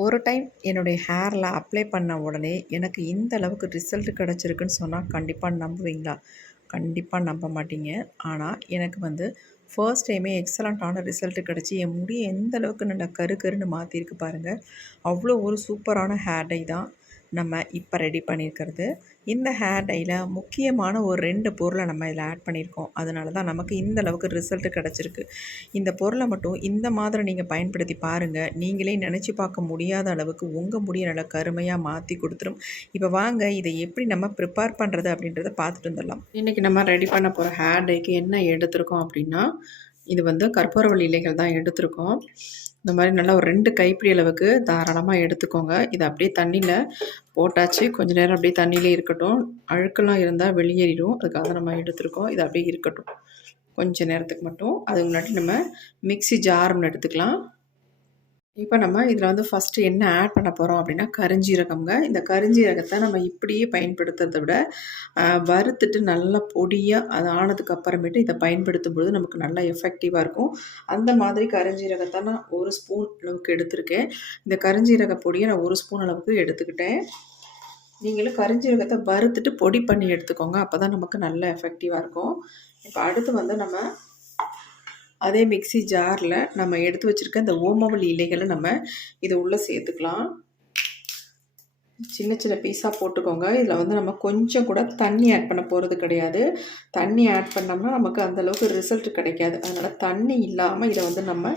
ஒரு டைம் என்னுடைய ஹேரில் அப்ளை பண்ண உடனே எனக்கு இந்த அளவுக்கு ரிசல்ட் கிடச்சிருக்குன்னு சொன்னால் கண்டிப்பாக நம்புவீங்களா? கண்டிப்பாக நம்ப மாட்டீங்க. ஆனால் எனக்கு வந்து ஃபர்ஸ்ட் டைமே எக்ஸலண்ட்டான ரிசல்ட்டு கிடச்சி என் முடி எந்த அளவுக்கு நல்லா கரு கருன்னு மாற்றிருக்கு பாருங்கள் அவ்வளோ ஒரு சூப்பரான ஹேர் டை தான். நம்ம இப்போ ரெடி பண்ணியிருக்கிறது இந்த ஹேர் டையில் முக்கியமான ஒரு ரெண்டு பொருளை நம்ம இதில் ஆட் பண்ணியிருக்கோம் அதனால தான் நமக்கு இந்த அளவுக்கு ரிசல்ட்டு கிடச்சிருக்கு. இந்த பொருளை மட்டும் இந்த மாதிரி நீங்கள் பயன்படுத்தி பாருங்கள் நீங்களே நினச்சி பார்க்க முடியாத அளவுக்கு உங்கள் முடியை நல்லா கருமையாக மாற்றி கொடுத்துரும். இப்போ வாங்க இதை எப்படி நம்ம ப்ரிப்பேர் பண்ணுறது அப்படின்றத பார்த்துட்டு வந்துடலாம். இன்றைக்கி நம்ம ரெடி பண்ண போகிற ஹேர் டைக்கு என்ன எடுத்திருக்கோம் அப்படின்னா இது வந்து கற்பூரவள்ளி இலைகள் தான் எடுத்திருக்கோம். இந்த மாதிரி நல்லா ஒரு ரெண்டு கைப்பிடி அளவுக்கு தாராளமாக எடுத்துக்கோங்க. இதை அப்படியே தண்ணியில் போட்டாச்சு. கொஞ்சம் நேரம் அப்படியே தண்ணியிலே இருக்கட்டும். அழுக்கெல்லாம் இருந்தால் வெளியேறிடும். அதுக்காக நம்ம எடுத்துருக்கோம். இது அப்படியே இருக்கட்டும். கொஞ்சம் நேரத்துக்கு மட்டும். அதுக்கு முன்னாடி நம்ம மிக்ஸி ஜார் ஒன்று எடுத்துக்கலாம். இப்போ நம்ம இதில் வந்து ஃபஸ்ட்டு என்ன ஆட் பண்ண போகிறோம் அப்படின்னா கருஞ்சீரகம்ங்க. இந்த கருஞ்சீரகத்தை நம்ம இப்படியே பயன்படுத்துறத விட வறுத்துட்டு நல்லா பொடியாக அது ஆனதுக்கு அப்புறமேட்டு இதை பயன்படுத்தும் பொழுது நமக்கு நல்லா எஃபெக்டிவாக இருக்கும். அந்த மாதிரி கருஞ்சீரகத்தை நான் ஒரு ஸ்பூன் அளவுக்கு எடுத்திருக்கேன். இந்த கருஞ்சீரக பொடியை நான் ஒரு ஸ்பூன் அளவுக்கு எடுத்துக்கிட்டேன். நீங்களும் கருஞ்சீரகத்தை வறுத்துட்டு பொடி பண்ணி எடுத்துக்கோங்க. அப்போ தான் நமக்கு நல்ல எஃபெக்டிவாக இருக்கும். இப்போ அடுத்து வந்து நம்ம அதே மிக்ஸி ஜாரில் நம்ம எடுத்து வச்சுருக்க இந்த ஓமவல் இலைகளை நம்ம இதை உள்ளே சேர்த்துக்கலாம். சின்ன சின்ன பீஸாக போட்டுக்கோங்க. இதில் வந்து நம்ம கொஞ்சம் கூட தண்ணி ஆட் பண்ண போகிறது கிடையாது. தண்ணி ஆட் பண்ணோம்னா நமக்கு அந்தளவுக்கு ரிசல்ட் கிடைக்காது. அதனால் தண்ணி இல்லாமல் இதை வந்து நம்ம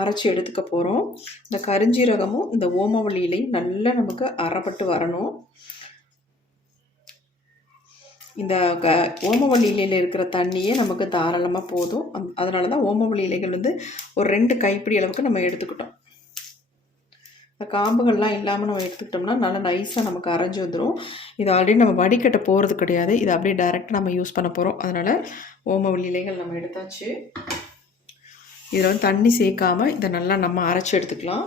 அரைச்சி எடுத்துக்க போகிறோம் இந்த கருஞ்சீரகமும் இந்த ஓமவல்லி இலையும் நல்லா நமக்கு அரைப்பட்டு வரணும். இந்த க ஓமவல்லி இலையில் இருக்கிற தண்ணியே நமக்கு தாராளமாக போதும். அதனால தான் ஓமவள்ளி இலைகள் வந்து ஒரு ரெண்டு கைப்பிடி அளவுக்கு நம்ம எடுத்துக்கிட்டோம். இந்த காம்புகள்லாம் இல்லாமல் நம்ம எடுத்துக்கிட்டோம்னா நல்லா நைஸாக நமக்கு அரைஞ்சி வந்துடும் இது ஆல்ரெடி நம்ம வடிகட்ட போகிறது கிடையாது. இது அப்படியே டைரெக்டாக நம்ம யூஸ் பண்ண போகிறோம் அதனால் ஓமவள்ளி இலைகள் நம்ம எடுத்தாச்சு. இதில் வந்து தண்ணி சேர்க்காமல் இதை நல்லா நம்ம அரைச்சி எடுத்துக்கலாம்.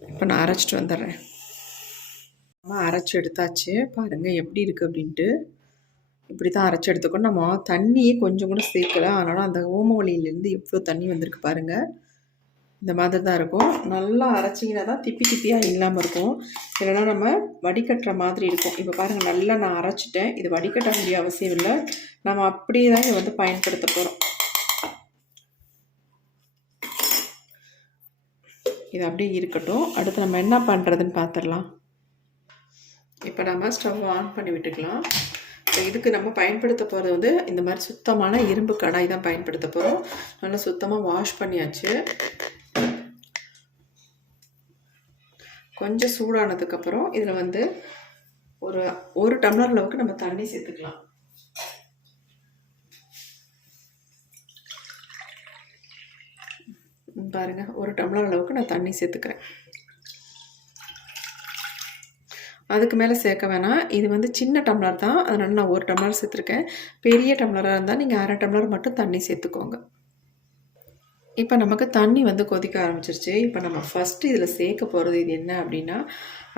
இப்போ நான் அரைச்சிட்டு வந்துடுறேன். நம்ம அரைச்சி எடுத்தாச்சு. பாருங்கள் எப்படி இருக்குது அப்படின்ட்டு. இப்படி தான் அரைச்சி எடுத்துக்கணும். நம்ம தண்ணியே கொஞ்சம் கூட சேர்க்கலை. ஆனாலும் அந்த ஓமவழியிலேருந்து எவ்வளோ தண்ணி வந்திருக்கு பாருங்கள் இந்த மாதிரி தான் இருக்கும். நல்லா அரைச்சிங்கன்னா தான் திப்பி திப்பியாக இல்லாமல் இருக்கும். இல்லைனா நம்ம வடிகட்டுற மாதிரி இருக்கும். இப்போ பாருங்கள் நல்லா நான் அரைச்சிட்டேன். இது வடிகட்ட வேண்டிய அவசியம் இல்லை. நம்ம அப்படியே தான் இதை வந்து பயன்படுத்த போகிறோம் இது அப்படியே இருக்கட்டும். அடுத்து நம்ம என்ன பண்ணுறதுன்னு பார்த்துடலாம் இப்போ நம்ம ஸ்டவ் ஆன் பண்ணி விட்டுக்கலாம். இப்போ இதுக்கு நம்ம பயன்படுத்த போகிறது வந்து இந்த மாதிரி சுத்தமான இரும்பு கடாய் தான் பயன்படுத்த போகிறோம் நல்லா சுத்தமாக வாஷ் பண்ணியாச்சு. கொஞ்சம் சூடானதுக்கப்புறம் இதில் வந்து ஒரு ஒரு டம்ளர் அளவுக்கு நம்ம தண்ணி சேர்த்துக்கலாம். பாருங்கள் ஒரு டம்ளர் அளவுக்கு நான் தண்ணி சேர்த்துக்கிறேன். அதுக்கு மேலே சேர்க்க வேணாம். இது வந்து சின்ன டம்ளர் தான். அதனால் நான் ஒரு டம்ளர் சேர்த்துருக்கேன். பெரிய டம்ளராக இருந்தால் நீங்கள் அரை டம்ளர் மட்டும் தண்ணி சேர்த்துக்கோங்க. இப்போ நமக்கு தண்ணி வந்து கொதிக்க ஆரம்பிச்சிருச்சு. இப்போ நம்ம ஃபஸ்ட்டு இதில் சேர்க்க போகிறது இது என்ன அப்படின்னா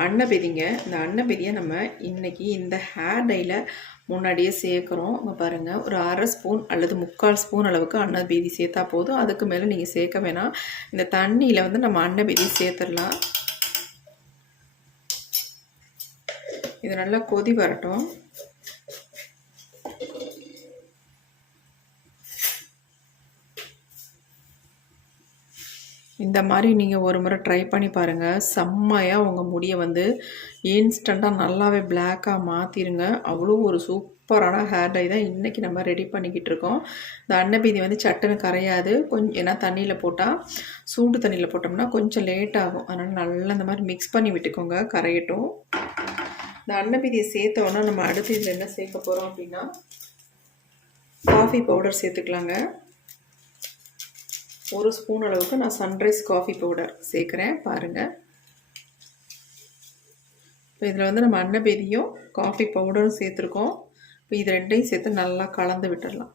அன்னபெதிங்க இந்த அன்னபெதியை நம்ம இன்றைக்கி இந்த ஹேர் டையில் முன்னாடியே சேர்க்குறோம். இங்கே பாருங்கள் ஒரு அரை ஸ்பூன் அல்லது முக்கால் ஸ்பூன் அளவுக்கு அன்னபேதி சேர்த்தா போதும். அதுக்கு மேலே நீங்கள் சேர்க்க வேணாம். இந்த தண்ணியில் வந்து நம்ம அன்னபெதி சேர்த்துடலாம். இது நல்லா கொதி வரட்டும். இந்த மாதிரி நீங்கள் ஒரு முறை ட்ரை பண்ணி பாருங்கள் செம்மையாக உங்கள் முடியை வந்து இன்ஸ்டண்ட்டாக நல்லாவே பிளாக்காக மாற்றிடுங்க அவ்வளோ ஒரு சூப்பரான ஹேர் டை தான் இன்றைக்கி நம்ம ரெடி பண்ணிக்கிட்டு இருக்கோம். இந்த அன்னபீதி வந்து சட்டுன்னு கரையாது. கொஞ்சம் ஏன்னா தண்ணியில் போட்டால் சூடு தண்ணியில் போட்டோம்னா கொஞ்சம் லேட் ஆகும். அதனால் நல்லா இந்த மாதிரி மிக்ஸ் பண்ணி விட்டுக்கோங்க. கரையட்டும். இந்த அன்னபீதியை சேர்த்தோன்னா நம்ம அடுத்து இதில் என்ன சேர்க்க போகிறோம் அப்படின்னா காஃபி பவுடர் சேர்த்துக்கலாங்க. ஒரு ஸ்பூன் அளவுக்கு நான் சன்ரைஸ் காஃபி பவுடர் சேர்க்குறேன் பாருங்கள் இப்போ இதில் வந்து நம்ம அன்னபேதியும் காஃபி பவுடரும் சேர்த்துருக்கோம். இப்போ இது ரெண்டையும் சேர்த்து நல்லா கலந்து விட்டுடலாம்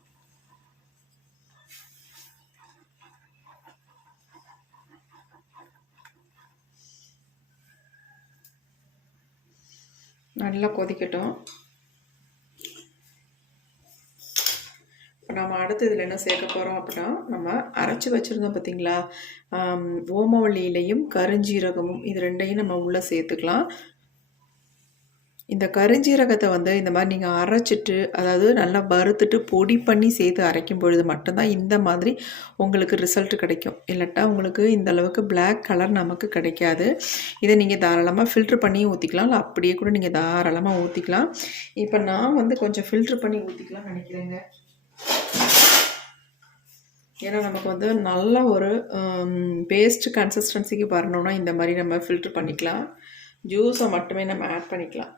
நல்லா கொதிக்கட்டும். இப்போ நம்ம அடுத்து இதில் என்ன சேர்க்க போகிறோம் அப்படின்னா நம்ம அரைச்சி வச்சுருந்தோம் பார்த்தீங்களா ஆம், கருஞ்சீரகமும் இது ரெண்டையும் நம்ம உள்ளே சேர்த்துக்கலாம். இந்த கருஞ்சீரகத்தை வந்து இந்த மாதிரி நீங்கள் அரைச்சிட்டு அதாவது நல்லா வறுத்துட்டு பொடி பண்ணி சேர்த்து அரைக்கும் பொழுது மட்டும்தான் இந்த மாதிரி உங்களுக்கு ரிசல்ட் கிடைக்கும். இல்லாட்டா உங்களுக்கு இந்த அளவுக்கு பிளாக் கலர் நமக்கு கிடைக்காது. இதை நீங்கள் தாராளமாக ஃபில்ட்ரு பண்ணியும் ஊற்றிக்கலாம் இல்லை அப்படியே கூட நீங்கள் தாராளமாக ஊற்றிக்கலாம் இப்போ நான் வந்து கொஞ்சம் ஃபில்ட்ரு பண்ணி ஊற்றிக்கலாம் நினைக்கிறேங்க. ஏன்னா நமக்கு வந்து நல்ல ஒரு பேஸ்ட் கன்சிஸ்டன்சிக்கு வரணும்னா இந்த மாதிரி நம்ம ஃபில்ட்ரு பண்ணிக்கலாம். ஜூஸை மட்டுமே நம்ம ஆட் பண்ணிக்கலாம்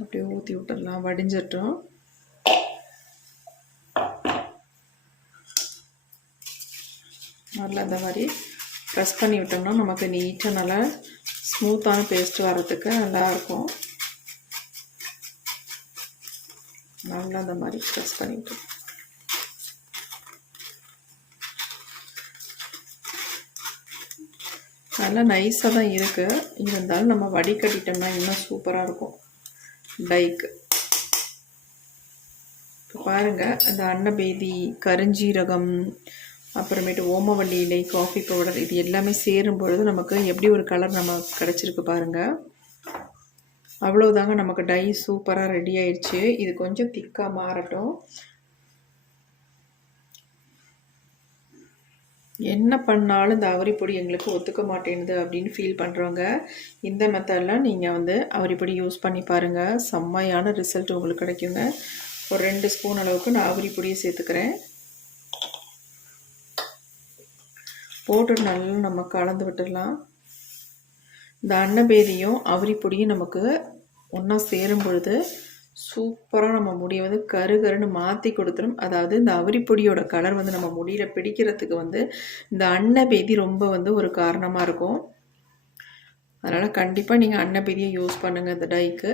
அப்படியே ஊற்றி விட்டுடலாம் வடிஞ்சிட்டோம் நல்லா இந்த மாதிரி ப்ரெஸ் பண்ணி விட்டோம்னா நமக்கு நீட்டாக நல்லா ஸ்மூத்தான பேஸ்ட் வர்றதுக்கு நல்லாயிருக்கும். நல்லா அந்த மாதிரி ப்ரெஸ் பண்ணிவிட்டு நல்லா நைஸாக தான் இருக்குது இருந்தாலும் நம்ம வடிகட்டிட்டோம்னா இன்னும் சூப்பராக இருக்கும். டைக்கு பாருங்கள் அந்த அன்னபேதி கருஞ்சீரகம் அப்புறமேட்டு ஓமவல்லி இலை காஃபி பவுடர் இது எல்லாமே சேரும் பொழுது நமக்கு எப்படி ஒரு கலர் நம்ம கிடச்சிருக்கு பாருங்கள் அவ்வளோதாங்க நமக்கு டை சூப்பராக ரெடி ஆயிடுச்சு. இது கொஞ்சம் திக்காக மாறட்டும். என்ன பண்ணாலும் இந்த அவரிப்பொடி எங்களுக்கு ஒத்துக்க மாட்டேங்குது அப்படின்னு ஃபீல் பண்ணுறவங்க இந்த மெத்தடில் நீங்கள் வந்து அவரிப்பொடி யூஸ் பண்ணி பாருங்கள் செம்மையான ரிசல்ட் உங்களுக்கு கிடைக்குங்க. ஒரு ரெண்டு ஸ்பூன் அளவுக்கு நான் அவரிப்பொடியை சேர்த்துக்கிறேன். போட்டு நல்லா நம்ம கலந்து விட்டுடலாம். இந்த அன்னபேதியும் அவரிப்பொடியும் நமக்கு ஒன்றா சேரும் பொழுது சூப்பராக நம்ம முடியை வந்து கரு கருன்னு மாற்றி கொடுத்துரும். அதாவது இந்த அவரிப்பொடியோட கலர் வந்து நம்ம முடியில் பிடிக்கிறதுக்கு வந்து இந்த அன்னபேதி ரொம்ப வந்து ஒரு காரணமாக இருக்கும். அதனால் கண்டிப்பாக நீங்கள் அன்னபேதியை யூஸ் பண்ணுங்கள் இந்த டைக்கு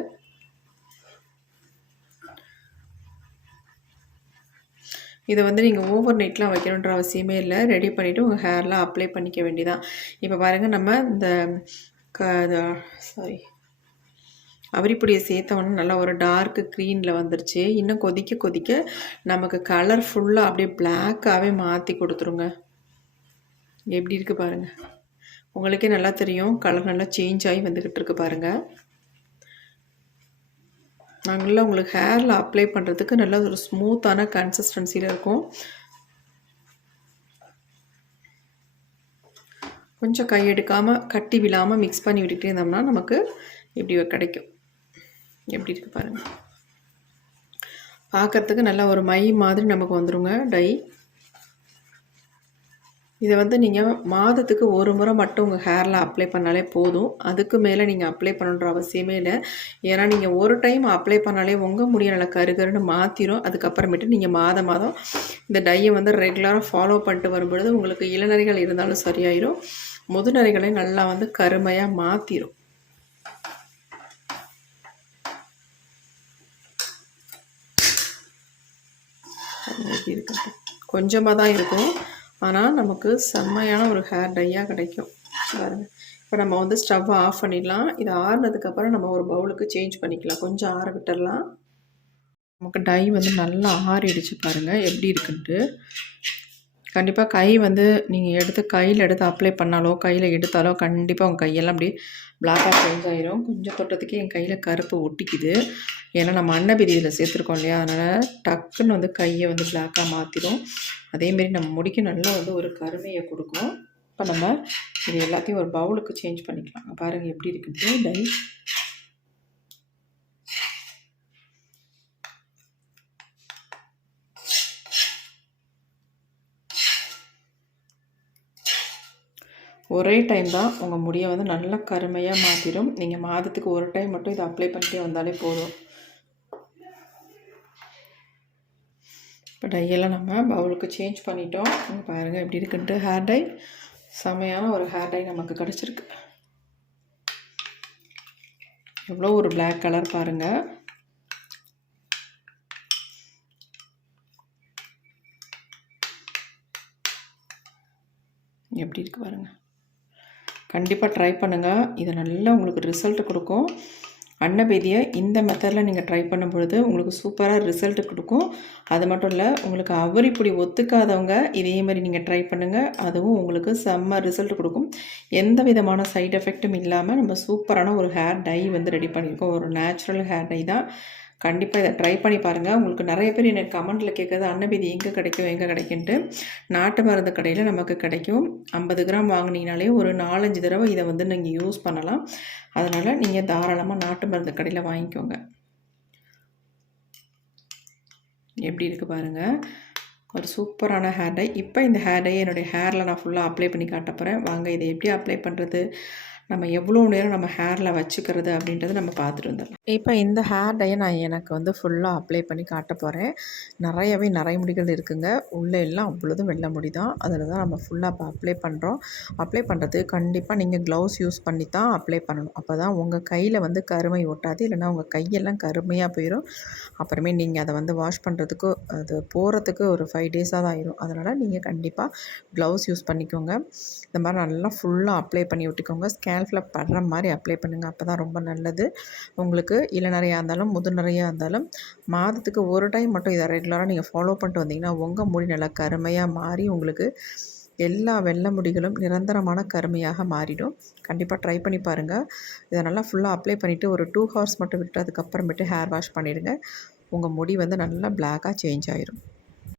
இதை வந்து நீங்கள் ஓவர் நைட்லாம் வைக்கணுன்ற அவசியமே இல்லை. ரெடி பண்ணிவிட்டு உங்கள் ஹேர்லாம் அப்ளை பண்ணிக்க வேண்டியதான் இப்போ பாருங்கள் நம்ம இந்த க சாரி அவரிப்பொடியை சேர்த்தவொன்னே நல்லா ஒரு டார்க் க்ரீனில் வந்துருச்சு. இன்னும் கொதிக்க கொதிக்க நமக்கு கலர் ஃபுல்லாக அப்படியே பிளாக்காகவே மாற்றி கொடுத்துருங்க. எப்படி இருக்குது பாருங்கள் உங்களுக்கே நல்லா தெரியும். கலர் நல்லா சேஞ்ச் ஆகி வந்துக்கிட்டு இருக்கு பாருங்கள் நல்லா உங்களுக்கு ஹேரில் அப்ளை பண்ணுறதுக்கு நல்ல ஒரு ஸ்மூத்தான கன்சிஸ்டன்சியில் இருக்கும். கொஞ்சம் கை எடுக்காமல் கட்டி விழாமல் மிக்ஸ் பண்ணி விட்டுக்கிட்டே இருந்தோம்னா நமக்கு இப்படி கிடைக்கும். எப்படி இருக்குது பாருங்கள் பார்க்குறதுக்கு நல்ல ஒரு மை மாதிரி நமக்கு வந்துடுங்க டை. இதை வந்து நீங்கள் மாதத்துக்கு ஒரு முறை மட்டும் உங்கள் ஹேரில் அப்ளை பண்ணாலே போதும். அதுக்கு மேலே நீங்கள் அப்ளை பண்ணணுன்ற அவசியமே இல்லை. ஏன்னா நீங்கள் ஒரு டைம் அப்ளை பண்ணாலே உங்கள் முடிய நல்லா கருகருன்னு மாற்றிடும் அதுக்கப்புறமேட்டு நீங்கள் மாதம் மாதம் இந்த டையை வந்து ரெகுலராக ஃபாலோ பண்ணிட்டு வரும்பொழுது உங்களுக்கு இளநறைகள் இருந்தாலும் சரியாயிடும் முதுநறைகளையும் நல்லா வந்து கருமையாக மாற்றிடும் எப்படி இருக்கட்டும் கொஞ்சமாக தான் இருக்கும். ஆனால் நமக்கு செம்மையான ஒரு ஹேர் டையாக கிடைக்கும். பாருங்கள் இப்போ நம்ம வந்து ஸ்டவ்வை ஆஃப் பண்ணிடலாம். இது ஆறுனதுக்கப்புறம் நம்ம ஒரு பவுலுக்கு சேஞ்ச் பண்ணிக்கலாம். கொஞ்சம் ஆற விட்டுடலாம். நமக்கு டை வந்து நல்லா ஆறிடுச்சு பாருங்கள் எப்படி இருக்குன்ட்டு. கண்டிப்பாக கை வந்து நீங்கள் எடுத்து கையில் எடுத்து அப்ளை பண்ணாலோ கையில் எடுத்தாலோ கண்டிப்பாக உங்கள் கையெல்லாம் அப்படியே பிளாக்காக சேஞ்ச் ஆயிரும். கொஞ்சம் தொட்டத்துக்கே என் கையில் கருப்பு ஒட்டிக்குது. ஏன்னா நம்ம அன்னபிரி இதில் சேர்த்துருக்கோம் இல்லையா? அதனால் டக்குன்னு வந்து கையை வந்து பிளாக்காக மாற்றிடும் அதேமாரி நம்ம முடிக்கு நல்லா வந்து ஒரு கருமையை கொடுக்கும். இப்போ நம்ம இது எல்லாத்தையும் ஒரு பவுலுக்கு சேஞ்ச் பண்ணிக்கலாம். பாருங்கள் எப்படி இருக்குது. டை ஒரே டைம் தான் உங்கள் முடியை வந்து நல்லா கருமையாக மாற்றிடும் நீங்கள் மாதத்துக்கு ஒரு டைம் மட்டும் இதை அப்ளை பண்ணிட்டே வந்தாலே போதும். இப்போ டையெல்லாம் நம்ம பவுலுக்கு சேஞ்ச் பண்ணிட்டோம். இங்கே பாருங்கள் எப்படி இருக்குன்ட்டு ஹேர் டை செமையான ஒரு ஹேர் டை நமக்கு கிடச்சிருக்கு. எவ்வளோ ஒரு பிளாக் கலர் பாருங்கள் எப்படி இருக்கு பாருங்கள் கண்டிப்பாக ட்ரை பண்ணுங்கள் இது நல்லா உங்களுக்கு ரிசல்ட் கொடுக்கும். அன்னபேதியை இந்த மெத்தடில் நீங்கள் ட்ரை பண்ணும் பொழுது உங்களுக்கு சூப்பராக ரிசல்ட் கொடுக்கும். அது மட்டும் இல்லை உங்களுக்கு அவரிப்பொடி ஒத்துக்காதவங்க இதே மாதிரி நீங்கள் ட்ரை பண்ணுங்கள் அதுவும் உங்களுக்கு செம்ம ரிசல்ட் கொடுக்கும். எந்த விதமான சைடு எஃபெக்ட்டும் இல்லாமல் நம்ம சூப்பரான ஒரு ஹேர் டை வந்து ரெடி பண்ணியிருக்கோம் ஒரு நேச்சுரல் ஹேர் டை தான். கண்டிப்பாக இதை ட்ரை பண்ணி பாருங்கள் உங்களுக்கு நிறைய பேர் எனக்கு கமெண்ட்டில் கேட்குறது அன்னபீதி எங்கே கிடைக்கும்? எங்கே கிடைக்குன்ட்டு. நாட்டு மருந்து கடையில் நமக்கு கிடைக்கும். ஐம்பது கிராம் வாங்கினீங்கனாலே ஒரு நாலஞ்சு தடவை இதை வந்து நீங்கள் யூஸ் பண்ணலாம். அதனால் நீங்கள் தாராளமாக நாட்டு மருந்து கடையில் வாங்கிக்கோங்க. எப்படி இருக்குது பாருங்கள் ஒரு சூப்பரான ஹேர் டை இப்போ இந்த ஹேர் டை என்னுடைய ஹேரில் நான் ஃபுல்லாக அப்ளை பண்ணி காட்ட போகிறேன் வாங்க இதை எப்படி அப்ளை பண்ணுறது நம்ம எவ்வளோ நேரம் நம்ம ஹேரில் வச்சுக்கிறது அப்படின்றத நம்ம பார்த்துட்டு வந்துடலாம். இப்போ இந்த ஹேர் டையை நான் எனக்கு வந்து ஃபுல்லாக அப்ளை பண்ணி காட்ட போகிறேன் நிறையவே நிறைய முடிகள் இருக்குங்க. உள்ளே எல்லாம் அவ்வளோதும் வெள்ளை முடி தான். அதில் தான் நம்ம ஃபுல்லாக இப்போ அப்ளை பண்ணுறோம் அப்ளை பண்ணுறது கண்டிப்பாக நீங்கள் க்ளவுஸ் யூஸ் பண்ணி தான் அப்ளை பண்ணணும். அப்போ தான் உங்கள் கையில் வந்து கருமை ஒட்டாது. இல்லைனா உங்கள் கையெல்லாம் கருமையாக போயிடும் அப்புறமே நீங்கள் அதை வந்து வாஷ் பண்ணுறதுக்கு அது போகிறதுக்கு ஒரு ஃபைவ் டேஸாக தான் ஆயிரும். அதனால் நீங்கள் கண்டிப்பாக க்ளவுஸ் யூஸ் பண்ணிக்கோங்க. இந்த மாதிரி நல்லா ஃபுல்லாக அப்ளை பண்ணி விட்டுக்கோங்க. ஸ்கேன் லைஃப்பில் படுற மாதிரி அப்ளை பண்ணுங்கள் அப்போ தான் ரொம்ப நல்லது. உங்களுக்கு இளநறையாக இருந்தாலும் முதுநறையாக இருந்தாலும் மாதத்துக்கு ஒரு டைம் மட்டும் இதை ரெகுலராக நீங்கள் ஃபாலோ பண்ணிட்டு வந்தீங்கன்னா உங்கள் முடி நல்லா கருமையாக மாறி உங்களுக்கு எல்லா வெள்ளை முடிகளும் நிரந்தரமான கருமையாக மாறிடும். கண்டிப்பாக ட்ரை பண்ணி பாருங்கள் இதை நல்லா ஃபுல்லாக அப்ளை பண்ணிவிட்டு ஒரு டூ ஹவர்ஸ் மட்டும் விட்டு அதுக்கப்புறமேட்டு ஹேர் வாஷ் பண்ணிவிடுங்க உங்கள் முடி வந்து நல்லா பிளாக்காக சேஞ்ச் ஆயிரும்.